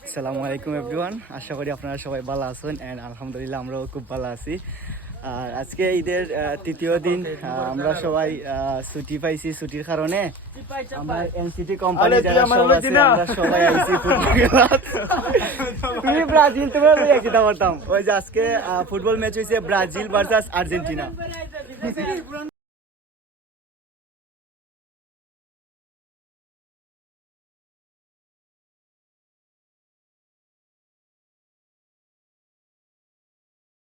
আসসালামু আলাইকুম এভরিওয়ান, আশা করি আপনারা সবাই ভালো আছেন এন্ড আলহামদুলিল্লাহ আমরাও খুব ভালো আছি। আর আজকে ঈদের তৃতীয় দিন, আমরা সবাই ছুটি পাইছি। ছুটির কারণে আমরা এনসিটি কোম্পানি যারা সব আছে আমরা সবাই আইছি ফুটবল খেলা। তুমি ব্রাজিল তোমরা লইয়া কিটা করতাম, ওই যে আজকে ফুটবল ম্যাচ হইছে ব্রাজিল ভার্সাস আর্জেন্টিনা।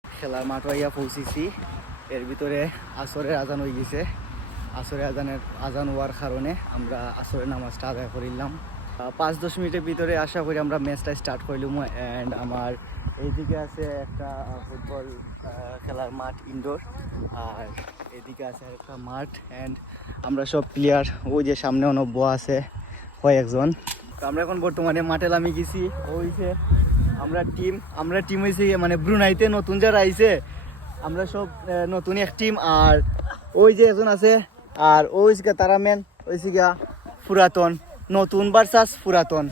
খেলার মাঠ হইয়া পৌঁছেছি, এর ভিতরে আসরের আজান হয়ে গেছে। আসরের আজান হওয়ার কারণে আমরা আসরের নামাজটা আদায় করিলাম। 5-10 মিনিটের ভিতরে আশা করি আমরা ম্যাচটা স্টার্ট করলাম। অ্যান্ড আমার এইদিকে আছে একটা ফুটবল খেলার মাঠ ইনডোর, আর এদিকে আছে একটা মাঠ। অ্যান্ড আমরা সব প্লেয়ার ওই যে সামনে অনব্য আছে কয়েকজন। তো আমরা এখন বর্তমানে মাঠে নামি গেছি। ওই যে আমরা টিম হয়েছে মানে ব্রুনাইতে নতুন যারা আইছে আমরা সব নতুন এক টিম। আর ওই যে একজন আছে, আর ওই তারা মেন ওই গিয়া পুরাতন, নতুন ভার্সাস পুরাতন।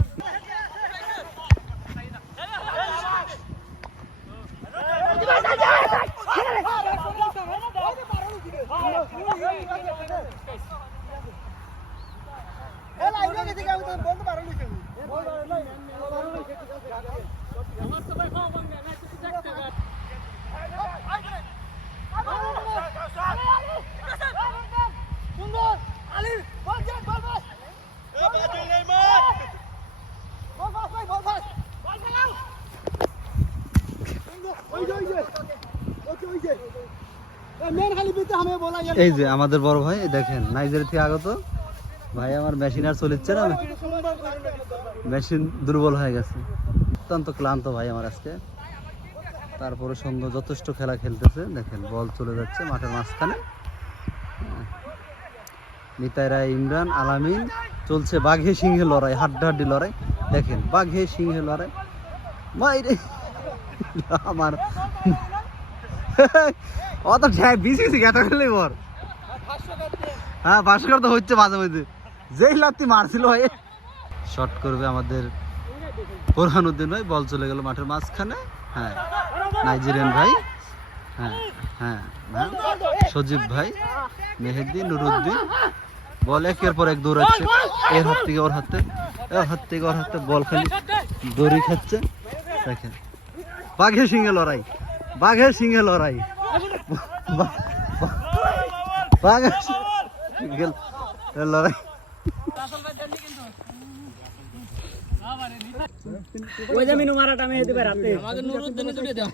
এই যে আমাদের বড় ভাই দেখেন নাইজেরিয়া থেকে আগত ভাই, আমার মেশিন আর চলিচ্ছে না, মেশিন দুর্বল হয়ে গেছে, অত্যন্ত ক্লান্ত ভাই আমার আজকে। তারপরে সুন্দর যথেষ্ট খেলা খেলতেছে, দেখেন বল চলে যাচ্ছে মাঠের মাঝখানে। নিতাইরা ইমরান আলামিন চলছে বাঘে সিংহে লড়াই, হাড্ডাহাড্ডি লড়াই। দেখেন বাঘে সিংহে লড়াই, মাইরে আমার অত বিসিসি গেটা খেলে বর। হ্যাঁ ভাস্কর তো হচ্ছে মাঝে মাঝে, যেই লাত্তি মারছিল ভাই। শট করবে আমাদের বোরহানুদ্দিন ভাই, বল চলে গেল মাঠের মাঝখানে। হ্যাঁ নাইজেরিয়ান ভাই, হ্যাঁ হ্যাঁ হ্যাঁ সজীব ভাই, মেহেদি, নুরুদ্দিন, বল একের পর এক দৌড়াচ্ছে, এর হাত থেকে ওর হাতে, এর হাত থেকে ওর হাতে, বল খালি দড়ি খাচ্ছে। দেখেন বাঘের সিংহে লড়াই, বাঘের সিংহে লড়াই, বাঘের সিংহে লড়াই। ওই যে মিনু মারাটা আমি দিতে রাতে আমাদের নুরুদ্দিনে জুড়ে দাও।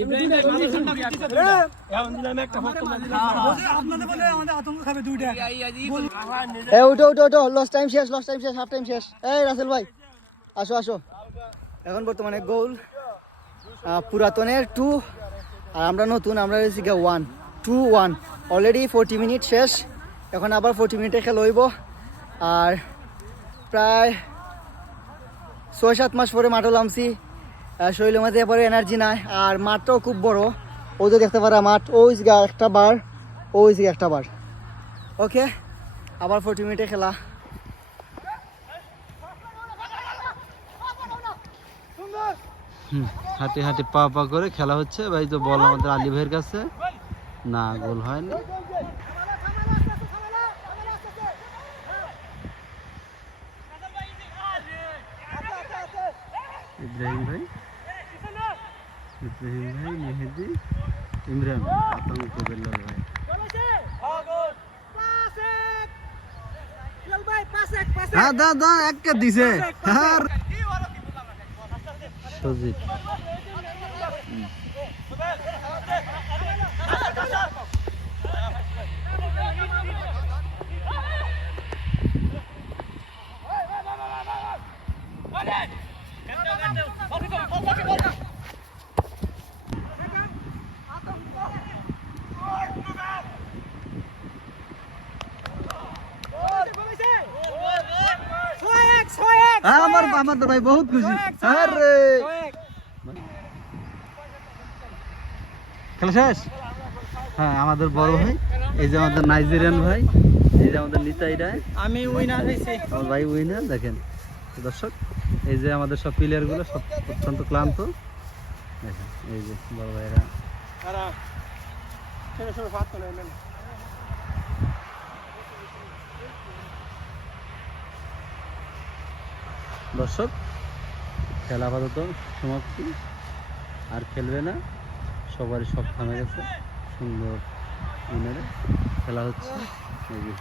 ইব্রাহিম ভাই আপনাদের বলে আমাদের আতঙ্ক খাবে দুইটা। এই উঠো উঠো উঠো, লস টাইম শেষ, হাফ টাইম শেষ। এই রাসেল ভাই আসো আসো। এখন বর্তমানে গোল পুরাতনের 2 আর আমরা নতুন, আমরা হয়েছি 1-2-1। অলরেডি 40 মিনিট শেষ, এখন আবার 40 মিনিটে খেলা হইব। আর প্রায় 6-7 মাস পরে মাঠও নামছি, শরীরের মধ্যে পরে এনার্জি নাই। আর মাঠটাও খুব বড়, ওই যে দেখতে পারা মাঠ, ওই জায়গা একটা বার, ওই জায়গা একটা বার। ওকে, আবার 40 মিনিটে খেলা। হাঁটি হাঁটি পা পা করে খেলা হচ্ছে ভাই। তো বল আমাদের আলী ভাইয়ের কাছে, না গোল হয়নি। ইব্রাহিম ভাই, মেহেদি, ইমরান, আতঙ্ক বেল্লাল ভাই। হ্যাঁ দা দা একটা দিছে সজিব। আমার তো ভাই বহুত খুশি। আরে খেলা শেষ। হ্যাঁ আমাদের বড় ভাই, এই যে আমাদের নাইজেরিয়ান ভাই, এই যে আমাদের নিতাই রায়, আমি উইনার হইছি, আমার ভাই উইনার। দেখেন তো দর্শক এই যে আমাদের সব প্লেয়ারগুলো সব অত্যন্ত ক্লান্ত। দেখেন এই যে বড় ভাইরা দর্শক খেলা আপাতত সমাপ্তি, আর খেলবে না, সবারই সব থামে গেছে, সুন্দর খেলা হচ্ছে। এই যে